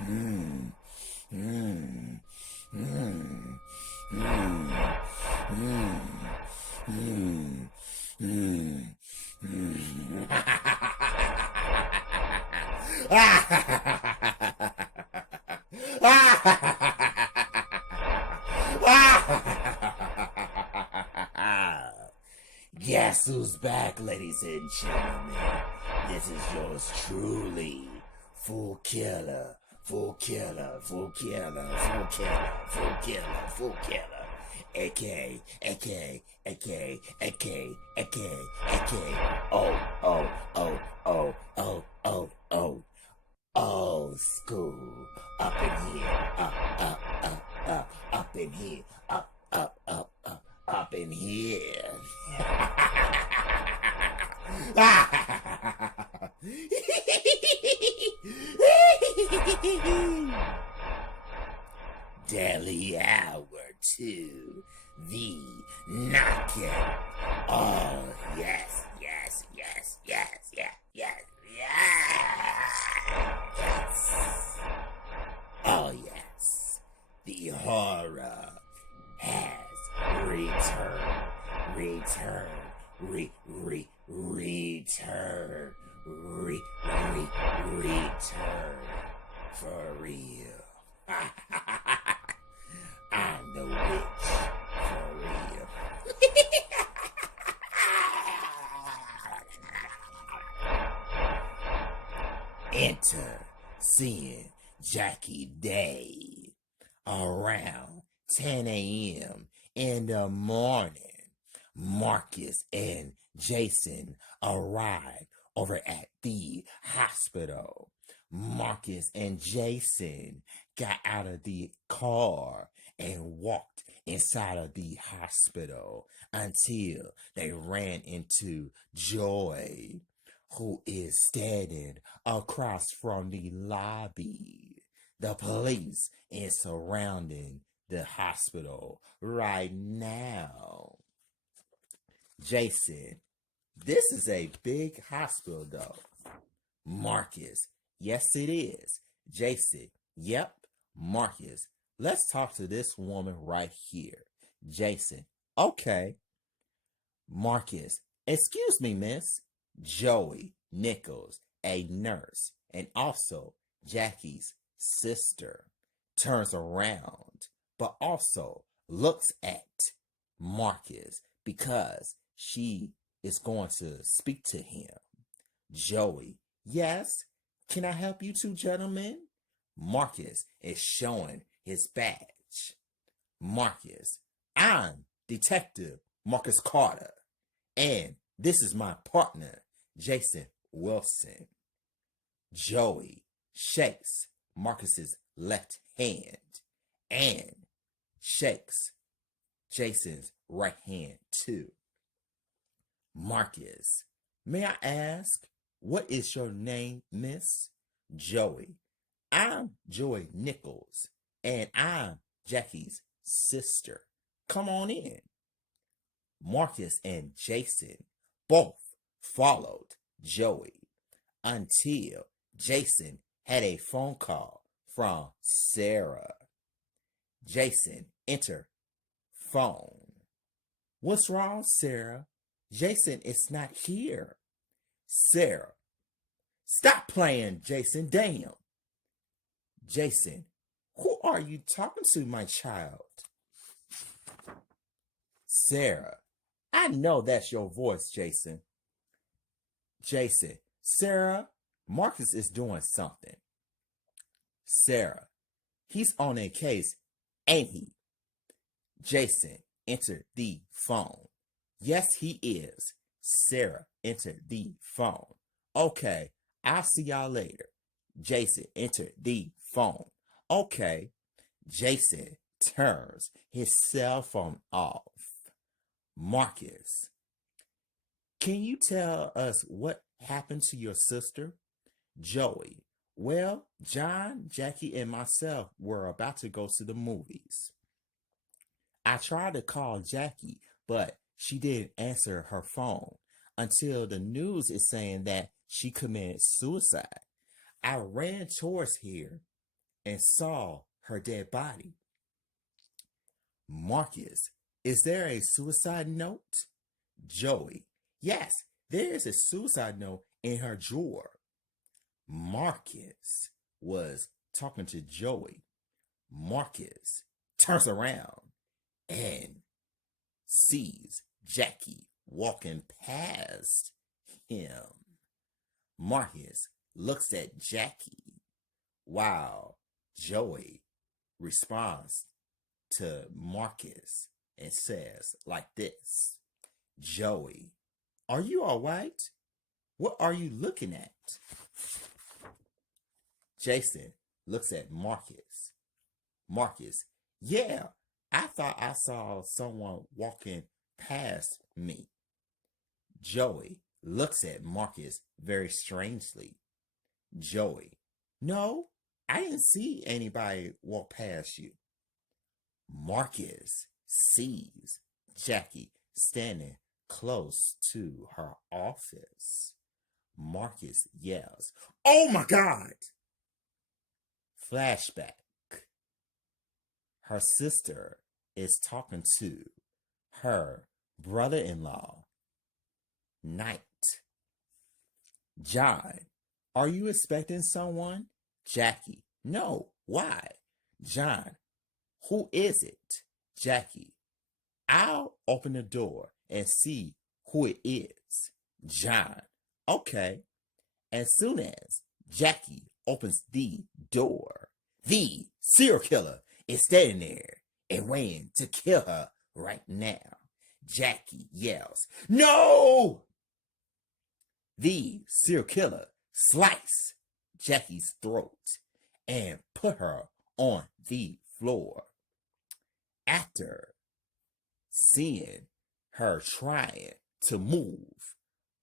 Mm, mm, mm, mm, mm, mm, mm, mm. Guess who's back, ladies and gentlemen? This is yours truly, Full Killer, Full Killer, Full Killer, Full Killer, Full Killer, Full Killer. AK, AK, AK, AK, AK, AK. Oh, oh, oh, oh, oh, oh, oh. Old school. Up in here. Up in here. Up in here. Daily Hour 2, the knockout. Oh, yes, yes, yes, yes, yes, yes, yes. Oh, yes. The horror has returned, return for real. I'm the witch for real. Enter seeing Jackie Day around 10 a.m. in the morning. Marcus and Jason arrive over at the hospital. Marcus and Jason got out of the car and walked inside of the hospital until they ran into Joy, who is standing across from the lobby. The police is surrounding the hospital right now. Jason, this is a big hospital though. Marcus, yes it is. Jason, yep. Marcus, let's talk to this woman right here. Jason, okay. Marcus, excuse me, miss. Joey Nichols, a nurse, and also Jackie's sister, turns around, but also looks at Marcus because she is going to speak to him. Joey, yes, can I help you two gentlemen? Marcus is showing his badge. Marcus, I'm Detective Marcus Carter, and this is my partner, Jason Wilson. Joey shakes Marcus's left hand and shakes Jason's right hand too. Marcus, may I ask, what is your name, miss? Joey, I'm Joey Nichols, and I'm Jackie's sister. Come on in. Marcus and Jason both followed Joey until Jason had a phone call from Sarah. Jason enter phone. What's wrong, Sarah? Jason is not here. Sarah, stop playing, Jason. Damn. Jason, who are you talking to, my child? Sarah, I know that's your voice, Jason. Jason, Sarah, Marcus is doing something. Sarah, he's on a case, ain't he? Jason entered the phone. Yes, he is. Sarah entered the phone. Okay, I'll see y'all later. Jason entered the phone. Okay, Jason turns his cell phone off. Marcus, can you tell us what happened to your sister? Joey, well, John, Jackie, and myself were about to go to the movies. I tried to call Jackie, but she didn't answer her phone until the news is saying that she committed suicide. I ran towards here and saw her dead body. Marcus, is there a suicide note? Joey, yes, there is a suicide note in her drawer. Marcus was talking to Joey. Marcus turns around and sees Jackie walking past him. Marcus looks at Jackie while Joey responds to Marcus and says like this, Joey, are you all right? What are you looking at? Jason looks at Marcus. Marcus, yeah, I thought I saw someone walking past me. Joey looks at Marcus very strangely. Joey, no, I didn't see anybody walk past you. Marcus sees Jackie standing close to her office. Marcus yells, "Oh my God!" Flashback. Her sister is talking to her brother-in-law, Knight. John, are you expecting someone? Jackie, no, why? John, who is it? Jackie, I'll open the door and see who it is. John, okay. As soon as Jackie opens the door, the serial killer is standing there and waiting to kill her right now. Jackie yells, "No!" The serial killer sliced Jackie's throat and put her on the floor. After seeing her trying to move,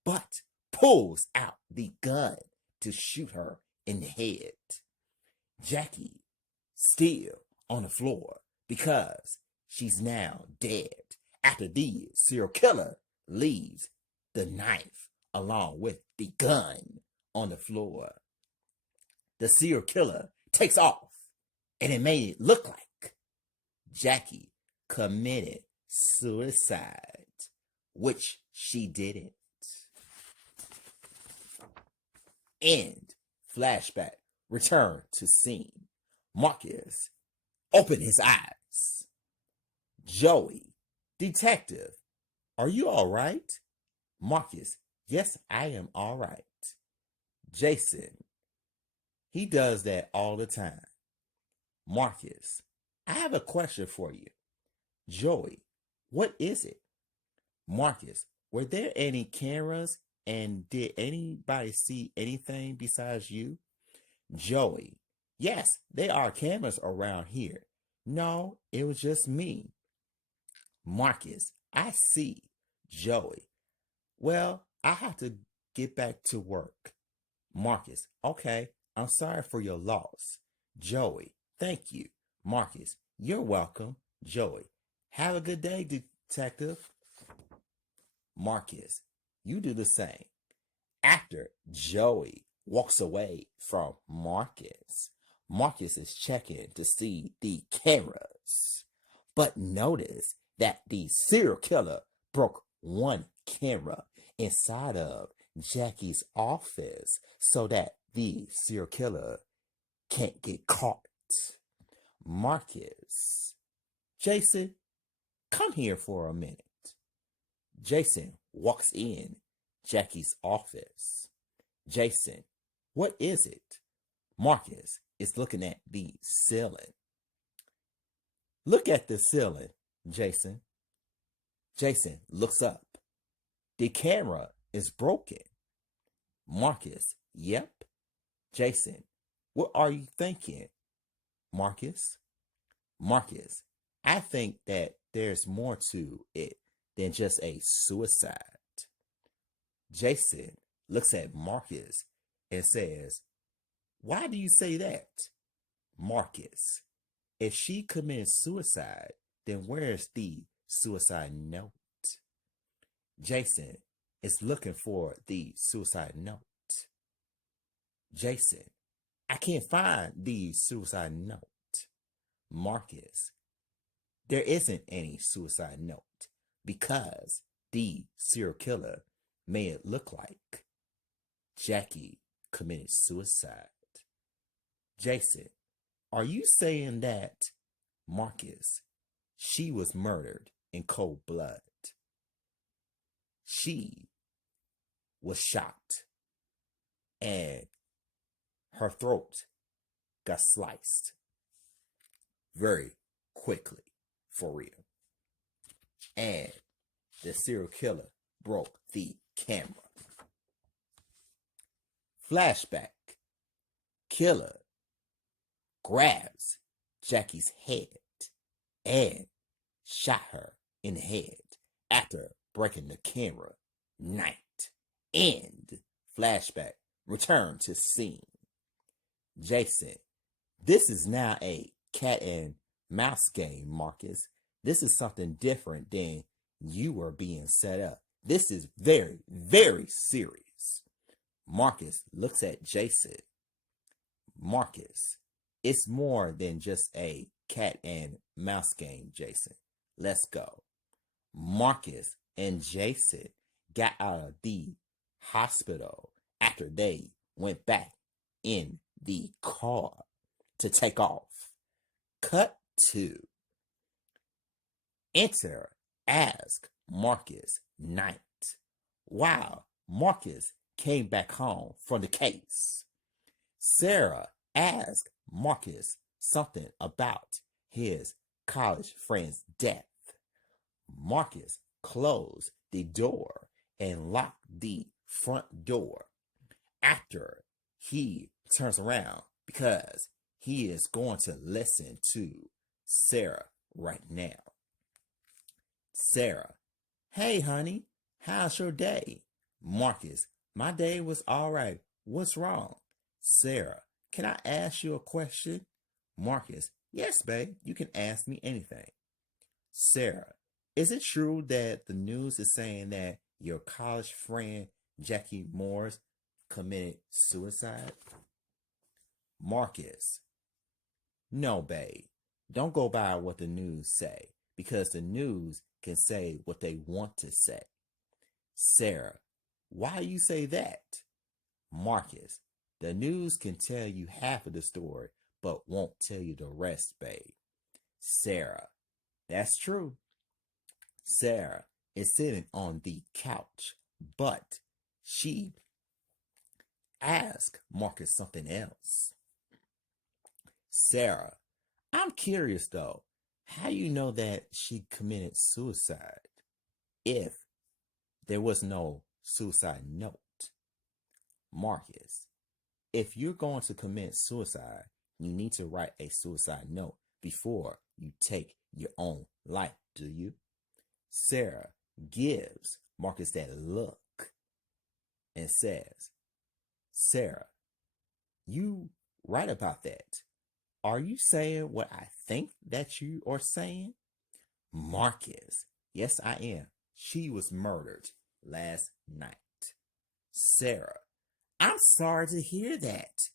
but pulls out the gun to shoot her in the head. Jackie still on the floor because she's now dead after the serial killer leaves the knife along with the gun on the floor. The serial killer takes off and it made it look like Jackie committed suicide, which she didn't. End. Flashback. Return to scene. Marcus opened his eyes. Joey, detective, are you all right? Marcus, yes, I am all right. Jason, he does that all the time. Marcus, I have a question for you. Joey, what is it? Marcus, were there any cameras and did anybody see anything besides you? Joey, yes, there are cameras around here. No, it was just me. Marcus, I see. Joey, well, I have to get back to work. Marcus, okay, I'm sorry for your loss. Joey, thank you. Marcus, you're welcome. Joey, have a good day, detective. Marcus, you do the same. After Joey walks away from Marcus, Marcus is checking to see the cameras, but notice that the serial killer broke one camera inside of Jackie's office so that the serial killer can't get caught. Marcus, Jason, come here for a minute. Jason walks in Jackie's office. Jason, what is it? Marcus is looking at the ceiling. Look at the ceiling, Jason. Jason looks up. The camera is broken. Marcus, yep. Jason, what are you thinking? Marcus? Marcus, I think that there's more to it than just a suicide. Jason looks at Marcus and says, why do you say that? Marcus, if she committed suicide, then where's the suicide note? Jason is looking for the suicide note. Jason, I can't find the suicide note. Marcus, there isn't any suicide note because the serial killer made it look like Jackie committed suicide. Jason, are you saying that Marcus, she was murdered in cold blood? She was shot and her throat got sliced very quickly, for real. And the serial killer broke the camera. Flashback. Killer grabs Jackie's head and shot her in the head after breaking the camera. Night. End. Flashback. Return to scene. Jason, this is now a cat and mouse game, Marcus. This is something different than you were being set up. This is very, very serious. Marcus looks at Jason. Marcus, it's more than just a cat and mouse game, Jason. Let's go. Marcus and Jason got out of the hospital after they went back in the car to take off. Cut to enter ask Marcus Knight. Wow, Marcus came back home from the case. Sarah asked Marcus something about his college friend's death. Marcus closed the door and locked the front door after he turns around because he is going to listen to Sarah right now. Sarah, hey honey, how's your day? Marcus, my day was all right. What's wrong? Sarah, can I ask you a question? Marcus, yes, babe, you can ask me anything. Sarah, is it true that the news is saying that your college friend Jackie Morris committed suicide? Marcus, no, babe. Don't go by what the news say because the news can say what they want to say. Sarah, why you say that? Marcus, the news can tell you half of the story but won't tell you the rest, babe. Sarah, that's true. Sarah is sitting on the couch, but she asked Marcus something else. Sarah, I'm curious though, how you know that she committed suicide if there was no suicide note? Marcus, if you're going to commit suicide, you need to write a suicide note before you take your own life, do you? Sarah gives Marcus that look and says, Sarah, you right about that. Are you saying what I think that you are saying? Marcus, yes, I am. She was murdered last night. Sarah, I'm sorry to hear that.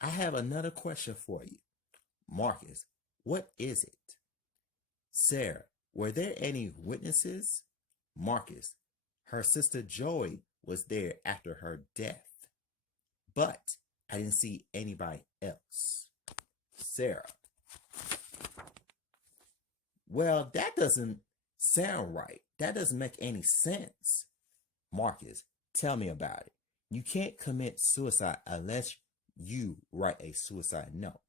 I have another question for you. Marcus, what is it? Sarah, were there any witnesses? Marcus, her sister Joey was there after her death, but I didn't see anybody else. Sarah, well, that doesn't sound right. That doesn't make any sense. Marcus, tell me about it. You can't commit suicide unless you write a suicide note.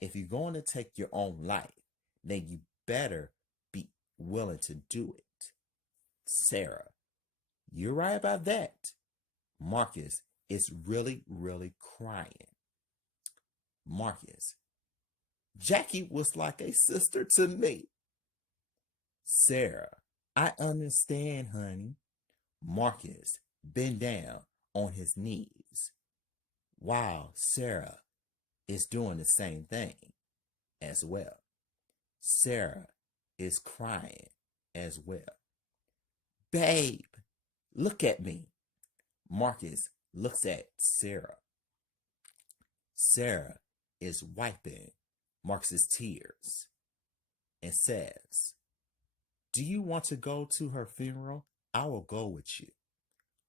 If you're going to take your own life, then you better be willing to do it. Sarah, you're right about that. Marcus is really, really crying. Marcus, Jackie was like a sister to me. Sarah, I understand, honey. Marcus bent down on his knees while Sarah is doing the same thing as well. Sarah is crying as well. Babe, look at me. Marcus looks at Sarah. Sarah is wiping Marcus's tears and says, "Do you want to go to her funeral? I will go with you."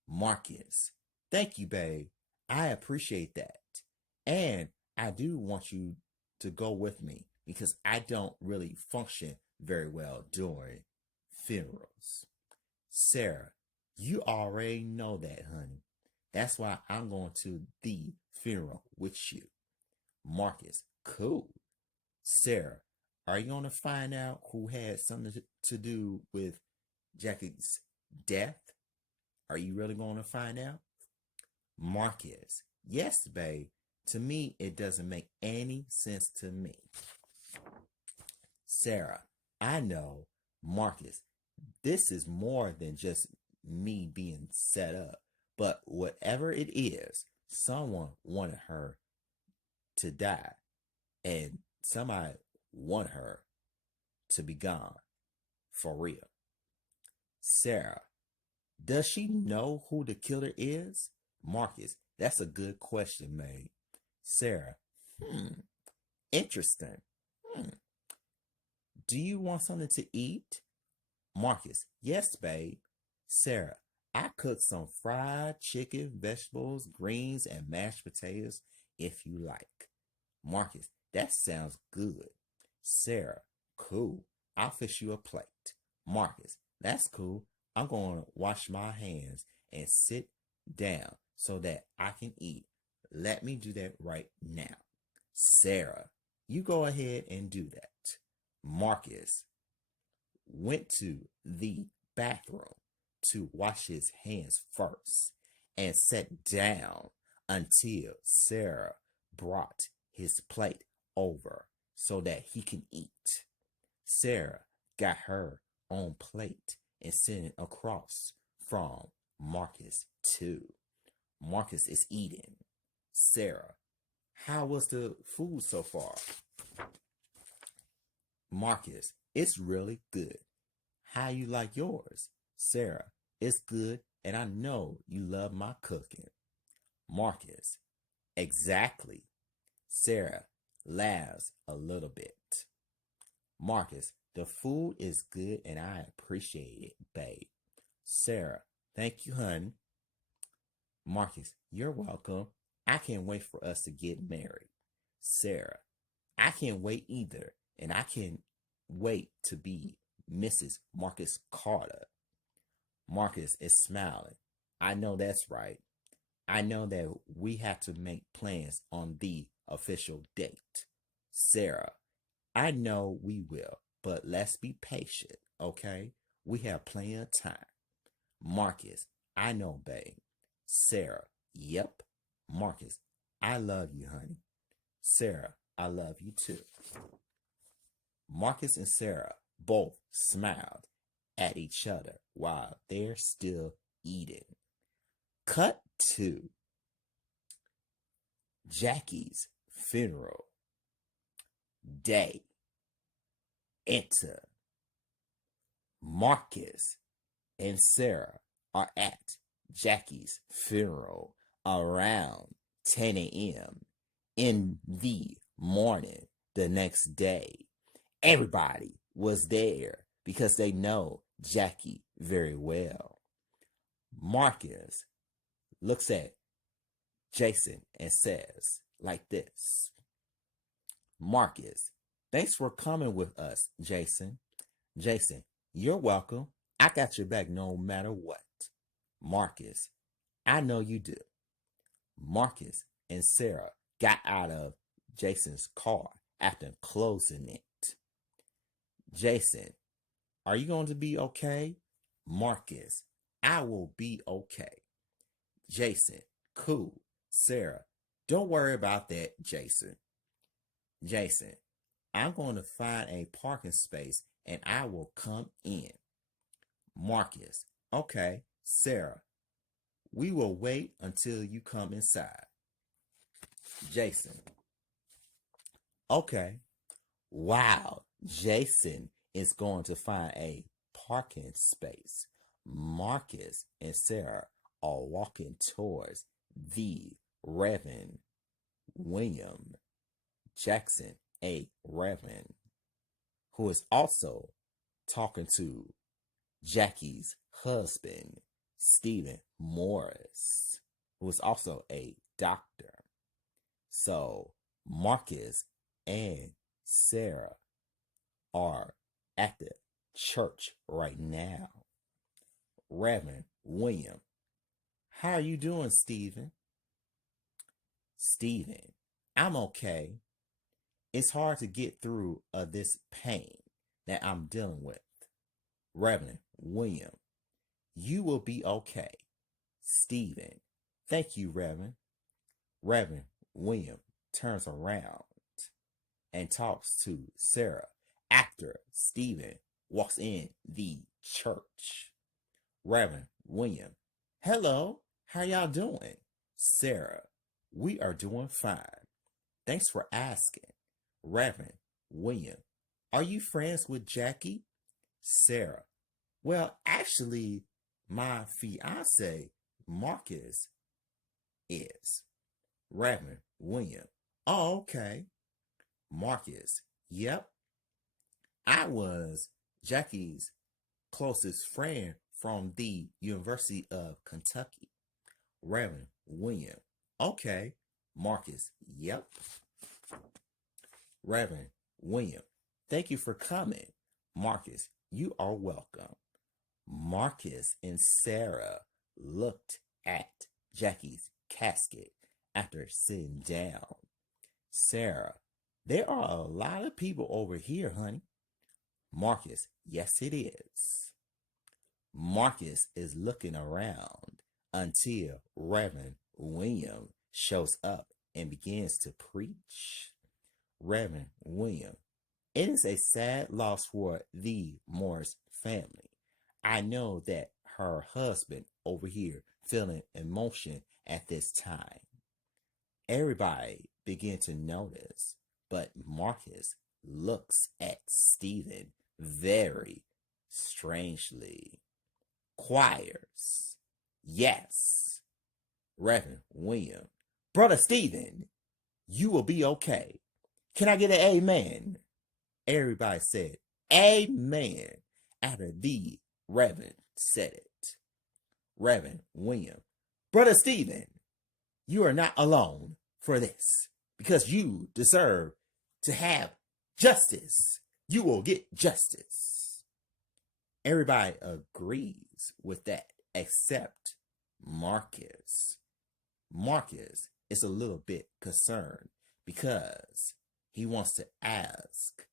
Marcus, "Thank you, babe. I appreciate that. And I do want you to go with me because I don't really function very well during funerals." Sarah, "You already know that, honey. That's why I'm going to the funeral with you." Marcus, "Cool." Sarah, "Are you going to find out who had something to do with Jackie's death? Are you really going to find out?" Marcus, "Yes, babe. To me, it doesn't make any sense to me." Sarah, "I know." Marcus, "This is more than just me being set up, but whatever it is, someone wanted her to die, and somebody wanted her to be gone for real." Sarah, "Does she know who the killer is?" Marcus, "That's a good question, May." Sarah, Interesting. Hmm. Do you want something to eat?" Marcus, "Yes, babe." Sarah, "I cooked some fried chicken, vegetables, greens, and mashed potatoes if you like." Marcus, "That sounds good." Sarah, "Cool. I'll fix you a plate." Marcus, "That's cool. I'm going to wash my hands and sit down so that I can eat. Let me do that right now." Sarah, "You go ahead and do that." Marcus went to the bathroom to wash his hands first and sat down until Sarah brought his plate over so that he can eat. Sarah got her own plate and sitting across from Marcus too. Marcus is eating. Sarah, "How was the food so far?" Marcus, "It's really good. How you like yours?" Sarah, "It's good, and I know you love my cooking." Marcus, "Exactly." Sarah laughs a little bit. Marcus, "The food is good and I appreciate it, babe." Sarah, "Thank you, hun." Marcus, "You're welcome. I can't wait for us to get married." Sarah, "I can't wait either, and I can't wait to be Mrs. Marcus Carter." Marcus is smiling. "I know that's right. I know that we have to make plans on the official date." Sarah, "I know we will, but let's be patient, okay? We have plenty of time." Marcus, "I know, babe." Sarah, "Yep." Marcus, "I love you, honey." Sarah, "I love you too." Marcus and Sarah both smiled at each other while they're still eating. Cut to Jackie's funeral day. Enter Marcus and Sarah are at Jackie's funeral around 10 a.m. in the morning the next day. Everybody was there because they know Jackie very well. Marcus looks at Jason and says like this: Marcus, "Thanks for coming with us, Jason." Jason, "You're welcome. I got your back no matter what." Marcus, "I know you do." Marcus and Sarah got out of Jason's car after closing it. Jason, "Are you going to be okay?" Marcus, "I will be okay." Jason, "Cool." Sarah, "Don't worry about that, Jason." Jason, "I'm going to find a parking space and I will come in." Marcus, "Okay." Sarah, "We will wait until you come inside." Jason, "Okay." Wow, Jason is going to find a parking space. Marcus and Sarah are walking towards the Reverend William Jackson, a Reverend, who is also talking to Jackie's husband, Stephen Morris, who is also a doctor. So Marcus and Sarah are at the church right now. Reverend William, how are you doing, Stephen? Stephen, I'm okay. It's hard to get through this pain that I'm dealing with. Reverend William, you will be okay. Stephen, thank you, Reverend. Reverend William turns around and talks to Sarah after Stephen walks in the church. Reverend William, hello, how y'all doing? Sarah, we are doing fine. Thanks for asking. Reverend William, are you friends with Jackie? Sarah, well, actually, my fiance, Marcus, is. Reverend William, oh, okay. Marcus, yep. I was Jackie's closest friend from the University of Kentucky. Reverend William, okay. Marcus, yep. Reverend William, thank you for coming. Marcus, you are welcome. Marcus and Sarah looked at Jackie's casket after sitting down. Sarah, there are a lot of people over here, honey. Marcus, yes it is. Marcus is looking around until Reverend William shows up and begins to preach. Reverend William, it is a sad loss for the Morris family. I know that her husband over here feeling emotion at this time. Everybody began to notice, but Marcus looks at Stephen very strangely. Choirs, yes. Reverend William, Brother Stephen, you will be okay. Can I get an amen? Everybody said amen after the Reverend said it. Reverend William, Brother Stephen, you are not alone for this because you deserve to have justice. You will get justice. Everybody agrees with that except Marcus. Marcus is a little bit concerned because he wants to ask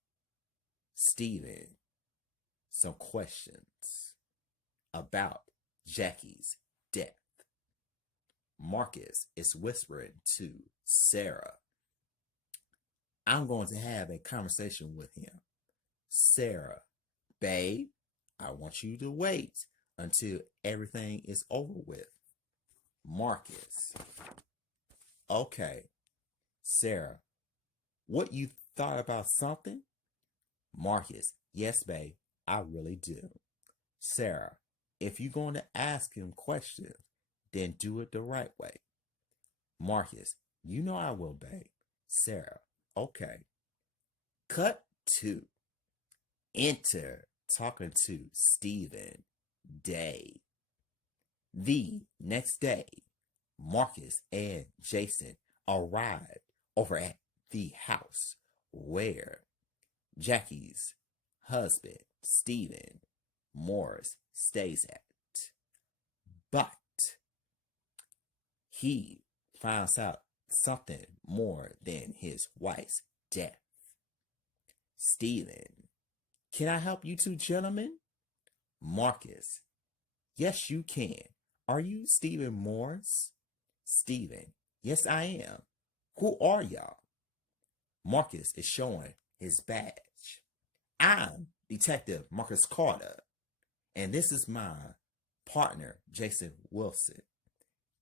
Stephen some questions about Jackie's death. Marcus is whispering to Sarah, I'm going to have a conversation with him. Sarah, babe, I want you to wait until everything is over with. Marcus, okay. Sarah, what, you thought about something? Marcus, yes, babe, I really do. Sarah, if you're going to ask him questions, then do it the right way. Marcus, you know I will, babe. Sarah, okay. Cut 2. Enter talking to Stephen Day. The next day, Marcus and Jason arrived over at the house where Jackie's husband, Stephen Morris, stays at. But he finds out something more than his wife's death. Stephen, can I help you two gentlemen? Marcus, yes you can. Are you Stephen Morris? Stephen, yes I am. Who are y'all? Marcus is showing his badge. I'm Detective Marcus Carter, and this is my partner, Jason Wilson.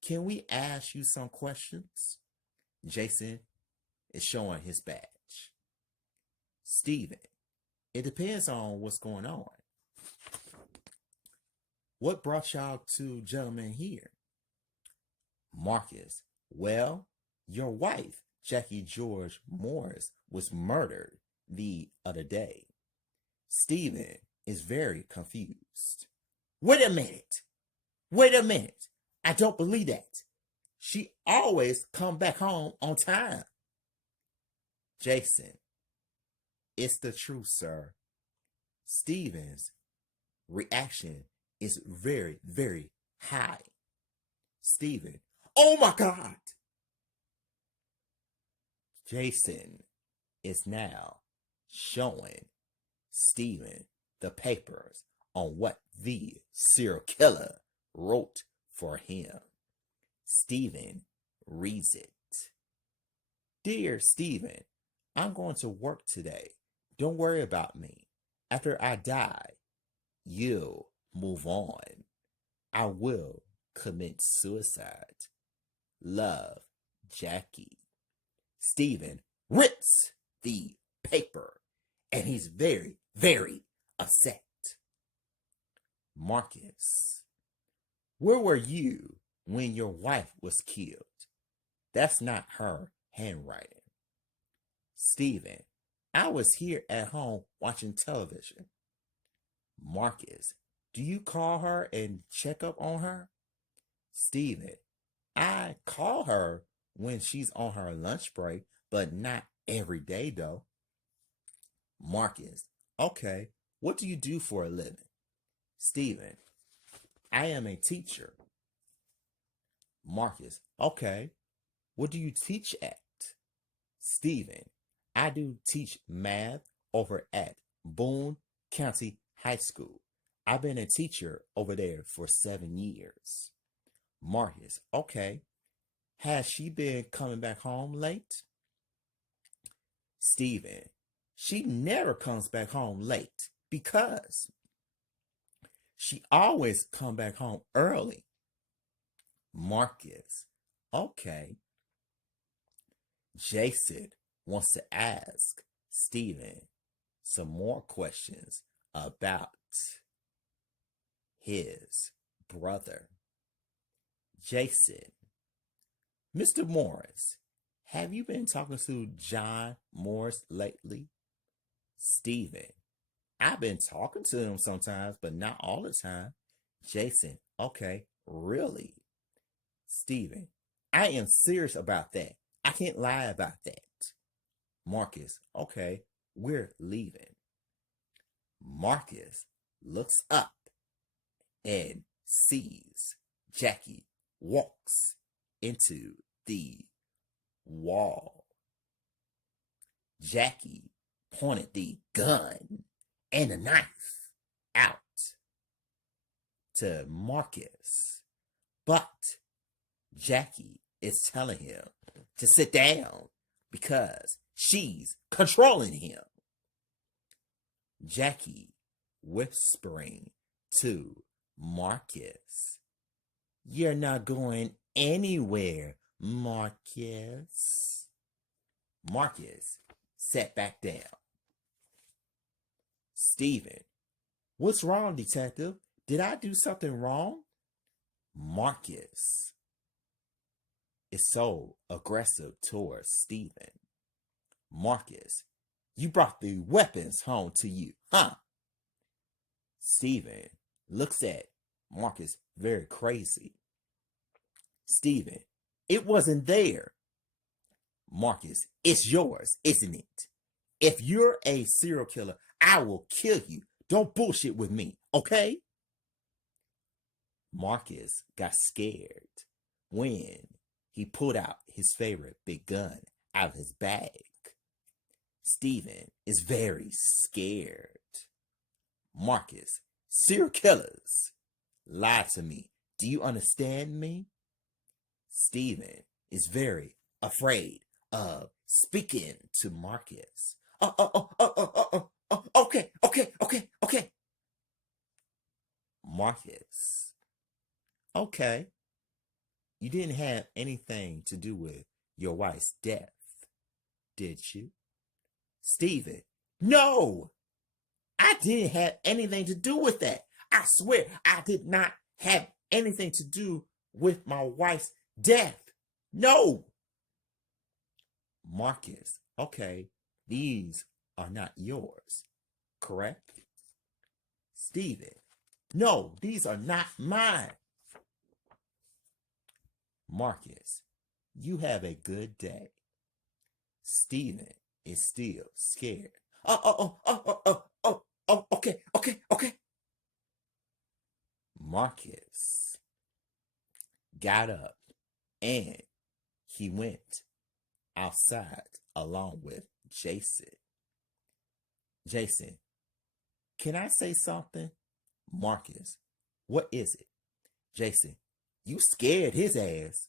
Can we ask you some questions? Jason is showing his badge. Stephen, it depends on what's going on. What brought y'all two gentlemen here? Marcus, well, your wife Jackie George Morris was murdered the other day. Stephen is very confused. Wait a minute. Wait a minute. I don't believe that. She always come back home on time. Jason, it's the truth, sir. Stephen's reaction is very, very high. Stephen, oh my God. Jason is now showing Stephen the papers on what the serial killer wrote for him. Stephen reads it. Dear Stephen, I'm going to work today. Don't worry about me. After I die, you'll move on. I will commit suicide. Love, Jackie. Stephen rips the paper and he's very, very upset. Marcus, where were you when your wife was killed? That's not her handwriting. Stephen, I was here at home watching television. Marcus, do you call her and check up on her? Stephen, I call her when she's on her lunch break, but not every day though. Marcus, okay, what do you do for a living? Stephen, I am a teacher. Marcus, okay, what do you teach at? Stephen, I do teach math over at Boone County High School. I've been a teacher over there for 7 years. Marcus, okay, has she been coming back home late? Stephen, she never comes back home late because she always come back home early. Marcus, okay. Jason wants to ask Stephen some more questions about his brother. Jason, Mr. Morris, have you been talking to John Morris lately? Stephen, I've been talking to him sometimes, but not all the time. Jason, okay, really? Stephen, I am serious about that. I can't lie about that. Marcus, okay, we're leaving. Marcus looks up and sees Jackie walks into the wall. Jackie pointed the gun and a knife out to Marcus, but Jackie is telling him to sit down because she's controlling him. Jackie whispering to Marcus, you're not going anywhere, Marcus. Marcus sat back down. Stephen, what's wrong, detective? Did I do something wrong? Marcus is so aggressive towards Stephen. Marcus, you brought the weapons home to you, huh? Stephen looks at Marcus very crazy. Stephen, it wasn't there. Marcus, it's yours, isn't it? If you're a serial killer, I will kill you. Don't bullshit with me, okay? Marcus got scared when he pulled out his favorite big gun out of his bag. Stephen is very scared. Marcus, serial killers lie to me. Do you understand me? Stephen is very afraid of speaking to Marcus. Okay. Marcus, okay. You didn't have anything to do with your wife's death, did you? Stephen, no, I didn't have anything to do with that. I swear I did not have anything to do with my wife's death. No. Marcus, okay, these are not yours, correct? Stephen, no, these are not mine. Marcus, you have a good day. Stephen is still scared. Okay. Marcus got up and he went outside along with Jason. Jason, can I say something? Marcus, what is it? Jason, you scared his ass.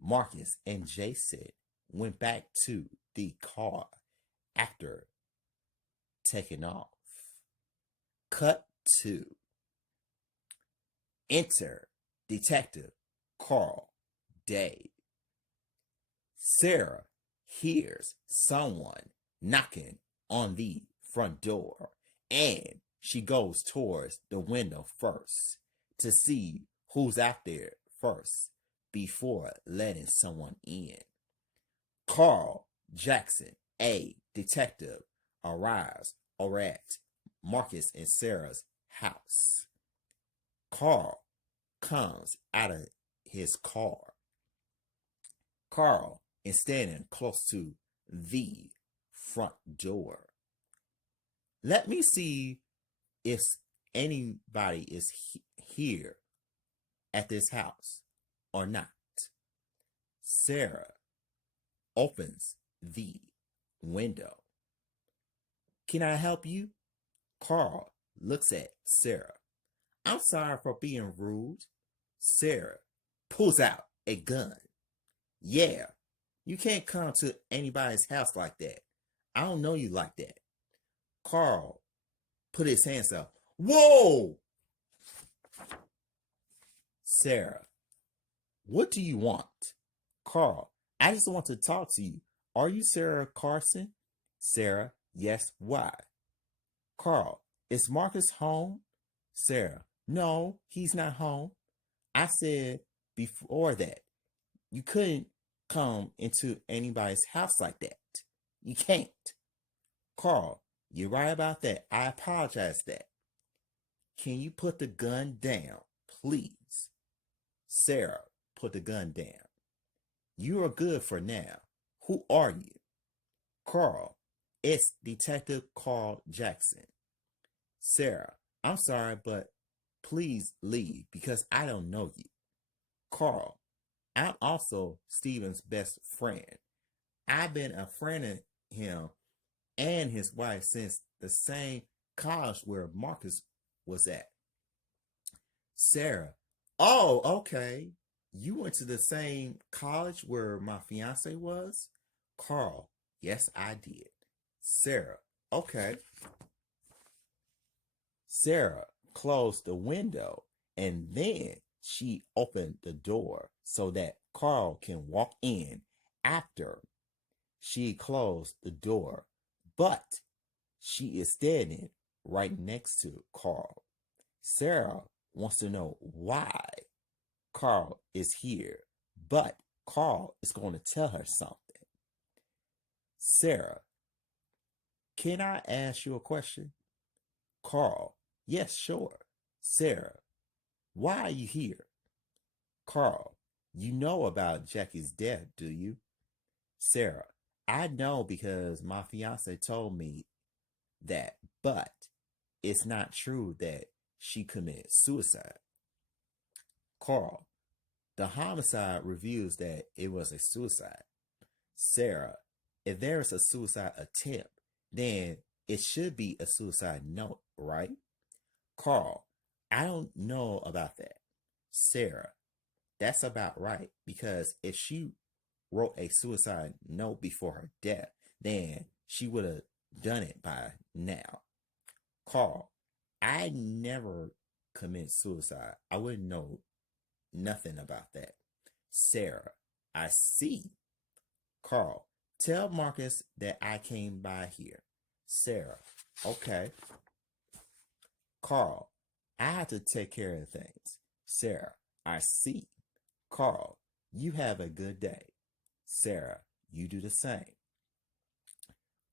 Marcus and Jason went back to the car after taking off. Cut to enter Detective Carl Day. Sarah hears someone knocking on the front door and she goes towards the window first to see who's out there first before letting someone in. Carl Jackson, a detective, arrives at Marcus and Sarah's house. Carl comes out of his car. Carl is standing close to the front door. Let me see if anybody is here at this house or not. Sarah opens the window. Can I help you? Carl looks at Sarah. I'm sorry for being rude. Sarah pulls out a gun. Yeah, you can't come to anybody's house like that. I don't know you like that. Carl put his hands up. Whoa! Sarah, what do you want? Carl, I just want to talk to you. Are you Sarah Carson? Sarah, yes, why? Carl, is Marcus home? Sarah, no, he's not home. I said before that, you couldn't come into anybody's house like that. You can't. Carl, you're right about that. I apologize for that. Can you put the gun down, please? Sarah, put the gun down. You are good for now. Who are you? Carl, it's Detective Carl Jackson. Sarah, I'm sorry, but please leave because I don't know you. Carl, I'm also Stephen's best friend. I've been a friend of him and his wife since the same college where Marcus was at. Sarah, oh, okay. You went to the same college where my fiance was? Carl, yes, I did. Sarah, okay. Sarah closed the window and then she opened the door so that Carl can walk in after she closed the door, but she is standing right next to Carl. Sarah wants to know why Carl is here, but Carl is going to tell her something. Sarah, can I ask you a question? Carl, yes, sure. Sarah, why are you here? Carl, you know about Jackie's death, do you? Sarah, I know because my fiance told me that, but it's not true that she committed suicide. Carl, the homicide reveals that it was a suicide. Sarah, if there is a suicide attempt, then it should be a suicide note, right? Carl, I don't know about that. Sarah, that's about right, because if she wrote a suicide note before her death, then she would have done it by now. Carl, I never commit suicide. I wouldn't know nothing about that. Sarah, I see. Carl, tell Marcus that I came by here. Sarah, okay. Carl, I have to take care of things. Sarah, I see. Carl, you have a good day. Sarah, you do the same.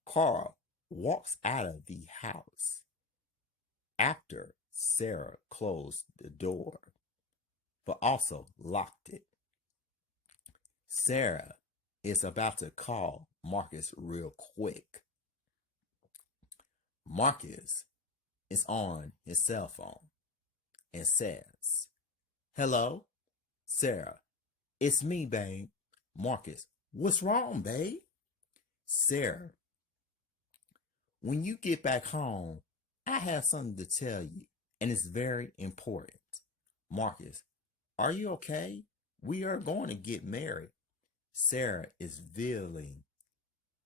Carl walks out of the house after Sarah closed the door, but also locked it. Sarah is about to call Marcus real quick. Marcus is on his cell phone and says, "Hello, Sarah, it's me, babe." Marcus, "What's wrong, babe?" Sarah, "When you get back home, I have something to tell you, and it's very important." Marcus, "Are you okay? We are going to get married." Sarah is feeling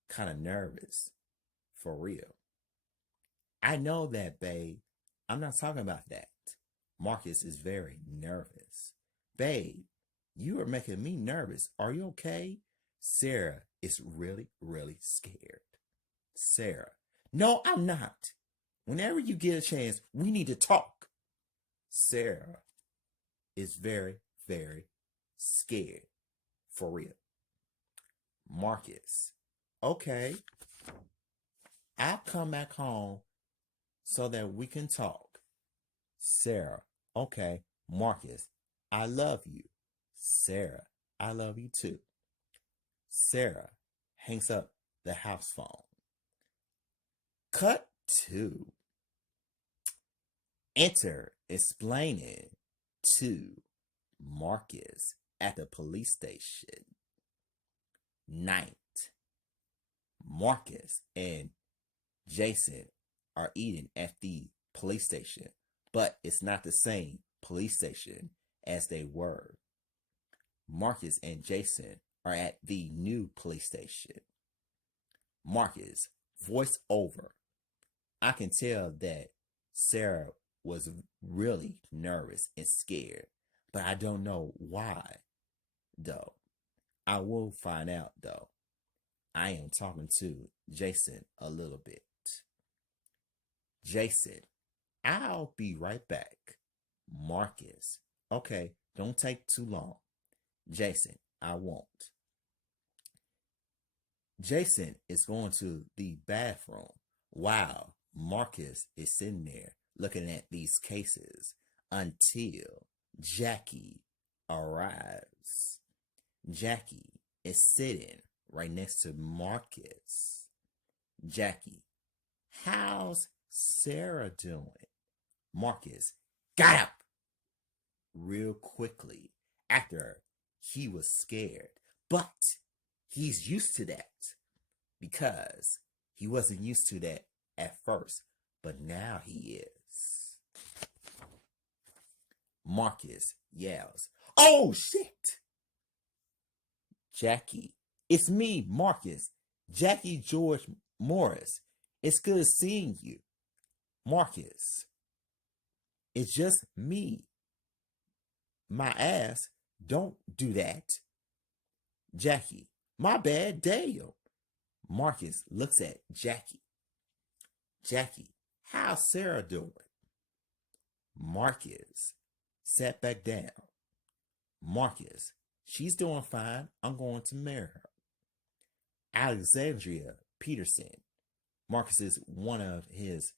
kind of nervous, for real. "I know that, babe. I'm not talking about that." Marcus is very nervous. "Babe, you are making me nervous. Are you okay?" Sarah is really, really scared. Sarah, "No, I'm not. Whenever you get a chance, we need to talk." Sarah is very, very scared, for real. Marcus, "Okay, I'll come back home so that we can talk." Sarah, "Okay." Marcus, "I love you." Sarah, "I love you too." Sarah hangs up the house phone. Cut to Enter explaining to Marcus at the police station. Night. Marcus and Jason are eating at the police station, but it's not the same police station as they were. Marcus and Jason are at the new police station. Marcus, voice over. I can tell that Sarah was really nervous and scared, but I don't know why, though. I will find out, though. I am talking to Jason a little bit. Jason, "I'll be right back." Marcus, "Okay, don't take too long." Jason, "I won't." Jason is going to the bathroom while Marcus is sitting there looking at these cases until Jackie arrives. Jackie is sitting right next to Marcus. Jackie, "How's Sarah doing?" Marcus got up real quickly after he was scared, but he's used to that because he wasn't used to that at first, but now he is. Marcus yells, "Oh shit!" Jackie, "It's me, Marcus. Jackie George Morris. It's good seeing you." Marcus, "It's just me. My ass. Don't do that." Jackie, "My bad, Dale." Marcus looks at Jackie. Jackie, "How's Sarah doing?" Marcus sat back down. Marcus, "She's doing fine. I'm going to marry her." Alexandria Peterson, Marcus is one of his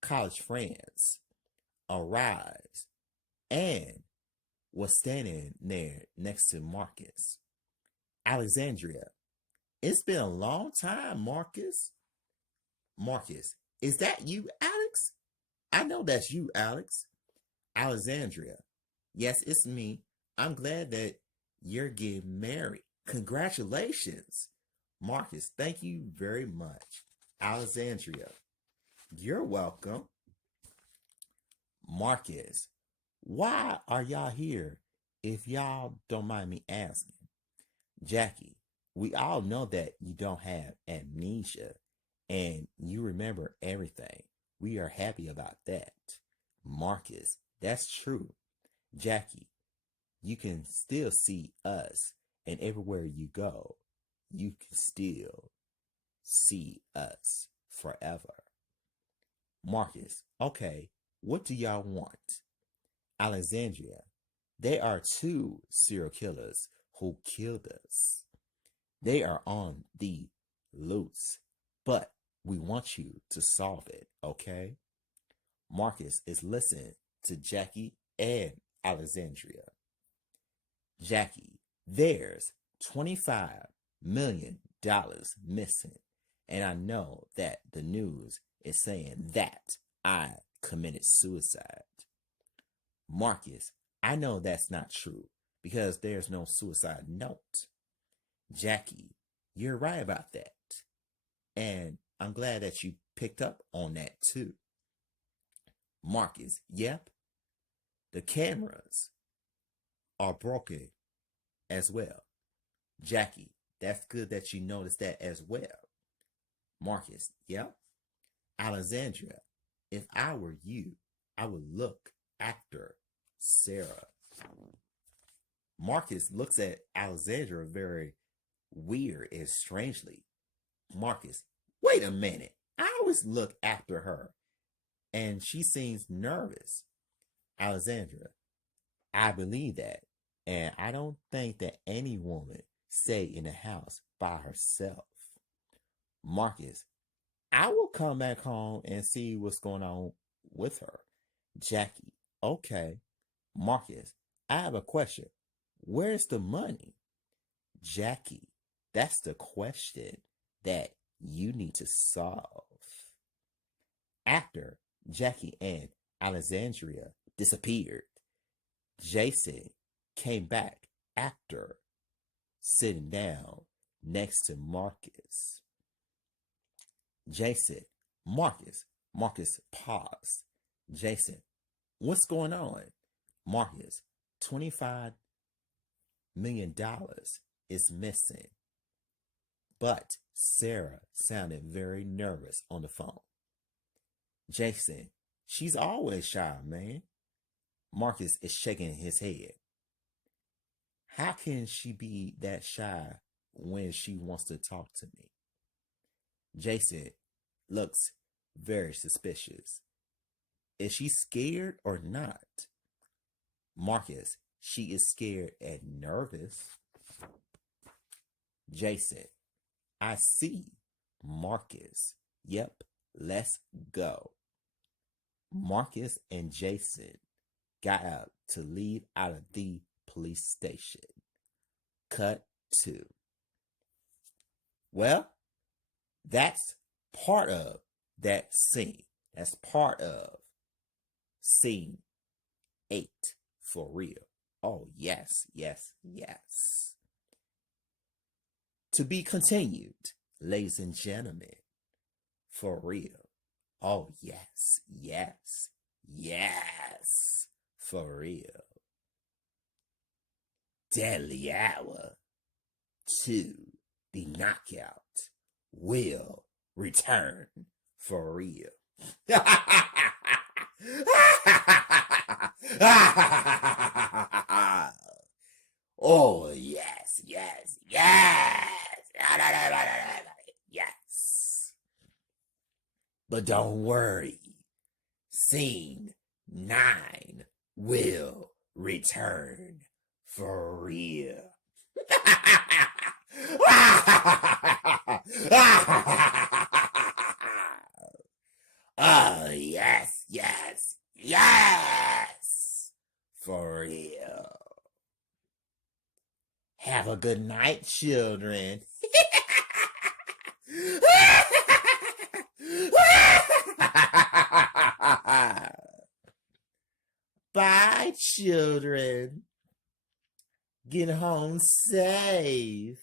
college friends, arrives and was standing there next to Marcus. Alexandria, "It's been a long time, Marcus." Marcus, "Is that you, Alex?" "I know that's you, Alex." Alexandria, "Yes, it's me. I'm glad that you're getting married. Congratulations." Marcus, "Thank you very much." Alexandria, "You're welcome." Marcus, "Why are y'all here if y'all don't mind me asking?" Jackie, "We all know that you don't have amnesia and you remember everything. We are happy about that." Marcus, "That's true." Jackie, "You can still see us, and everywhere you go, you can still see us forever." Marcus, "Okay, what do y'all want?" Alexandria, "There are two serial killers who killed us." They are on the loose, but we want you to solve it, okay? Marcus is listening to Jackie and Alexandria. Jackie, there's $25 million missing, and I know that the news is saying that I committed suicide. Marcus, I know that's not true because there's no suicide note. Jackie, you're right about that. And I'm glad that you picked up on that too. Marcus, yep, the cameras are broken as well. Jackie, that's good that you noticed that as well. Marcus, yep. Alexandria, if I were you, I would look after Sarah. Marcus looks at Alexandria very weird and strangely. Marcus, wait a minute. I always look after her. And she seems nervous. Alexandria, I believe that. And I don't think that any woman stay in the house by herself. Marcus, I will come back home and see what's going on with her. Jackie, okay. Marcus, I have a question. Where's the money? Jackie, that's the question that you need to solve. After Jackie and Alexandria disappeared, Jason came back after sitting down next to Marcus. Jason, Marcus paused. Jason, what's going on? Marcus, $25 million is missing. But Sarah sounded very nervous on the phone. Jason, she's always shy, man. Marcus is shaking his head. How can she be that shy when she wants to talk to me? Jason looks very suspicious. Is she scared or not? Marcus, she is scared and nervous. Jason, I see. Marcus, yep, let's go. Marcus and Jason got up to leave out of the police station. Cut 2. Well, that's part of that scene. That's part of scene 8 for real. Oh, yes. To be continued, ladies and gentlemen, for real. Oh, yes, for real. Deadly Hour 2, the knockout, will return for real. Oh, yes. Yes. But don't worry. Scene 9 will return for real. Oh, yes. For real. Have a good night, children. Bye, children. Get home safe.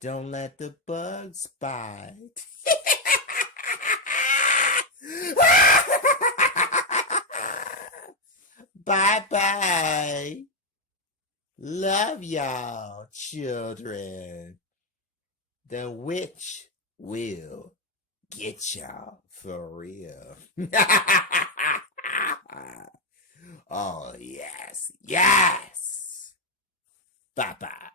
Don't let the bugs bite. Bye. Love y'all, children. The witch will get y'all for real. Oh, yes. Bye.